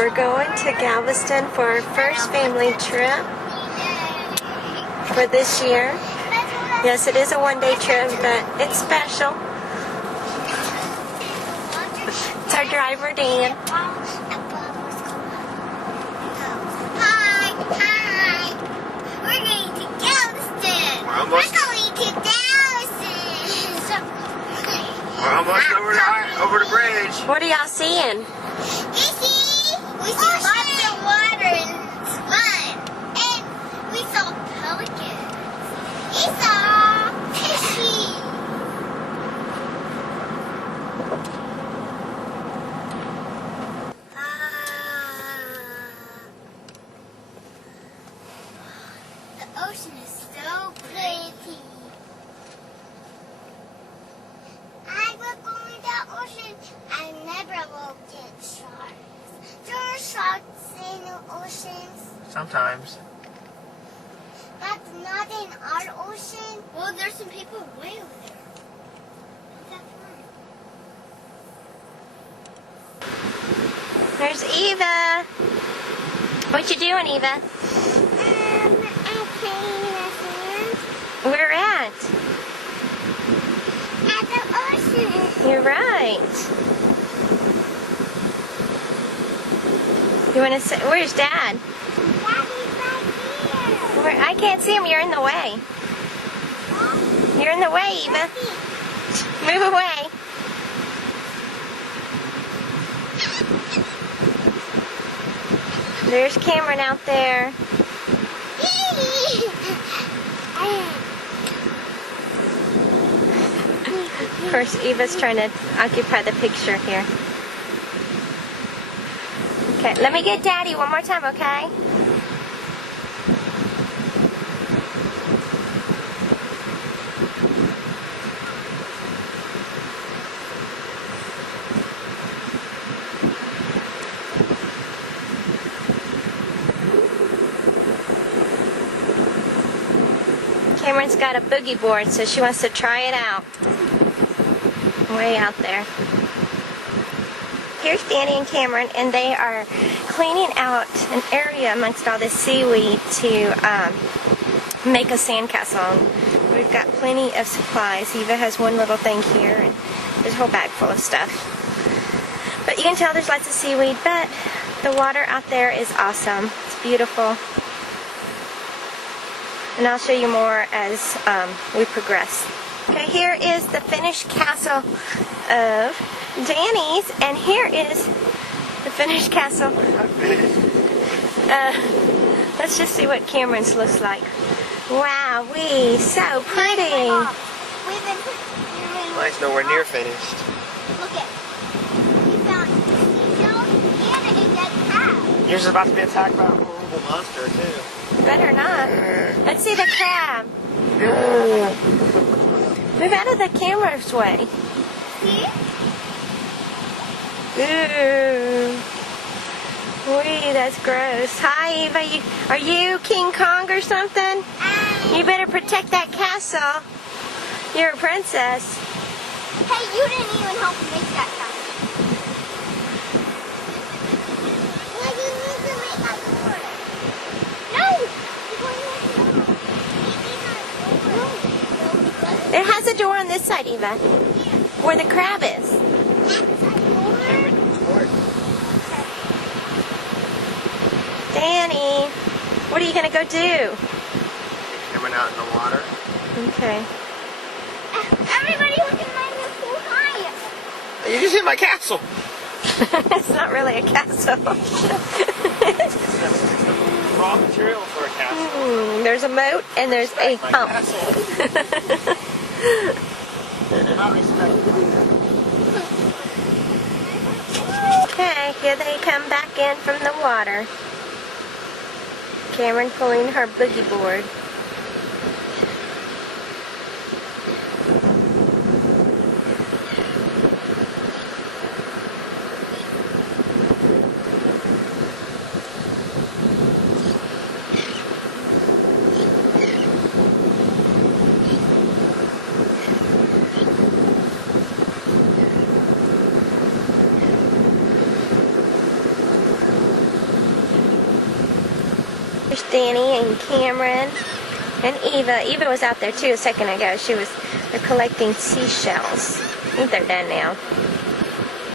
We're going to Galveston for our first family trip for this year. Yes, it is a one-day trip, but it's special. It's our driver, Dan. Hi. We're going to Galveston. We're going to Galveston. We're almost over the bridge. What are y'all seeing? We saw lots of water and it's fun. And we saw pelicans. We saw fishy. The ocean is so pretty. I will go in the ocean. I never will get sharks. There are sharks in the oceans, Sometimes. but not in our ocean. Well, there's some people way over there. There's Eva. What you doing, Eva? I'm playing in the sand Where at? at the ocean. You're right. You want to say, where's Dad? Daddy's right here. Where, I can't see him. You're in the way. You're in the way, Eva. Move away. There's Cameron out there. Of course, Eva's trying to occupy the picture here. Okay, let me get Daddy one more time, okay? Cameron's got a boogie board, so she wants to try it out. Way out there. Here's Danny and Cameron, and they are cleaning out an area amongst all this seaweed to make a sandcastle. We've got plenty of supplies. Eva has one little thing here, and there's a whole bag full of stuff. But you can tell there's lots of seaweed, but the water out there is awesome. It's beautiful. And I'll show you more as we progress. Okay, here is the finished castle of Danny's, and here is the finished castle. Let's just see what Cameron's looks like. Wow, so pretty. We've been Mine's nowhere near finished. Look at. We found seashells and a dead crab. Yours is about to be attacked by a horrible monster, too. Better not. Let's see the crab. Move out of the camera's way. See? Ooh. Wee, that's gross. Hi, Eva. Are you King Kong or something? You better protect that castle. You're a princess. Hey, you didn't even help make that castle. Well, you need to make a door. No! It has a door on this side, Eva. Where the crab is. Danny, what are you going to go do? Coming out in the water. Okay. Everybody look at my new pool high. You just hit my castle. It's not really a castle. Raw material for a castle. There's a moat and there's a My hump. castle. Not respected. Okay, here they come back in from the water. Cameron pulling her boogie board. There's Danny and Cameron and Eva. Eva was out there too a second ago. They're collecting seashells. I think they're done now.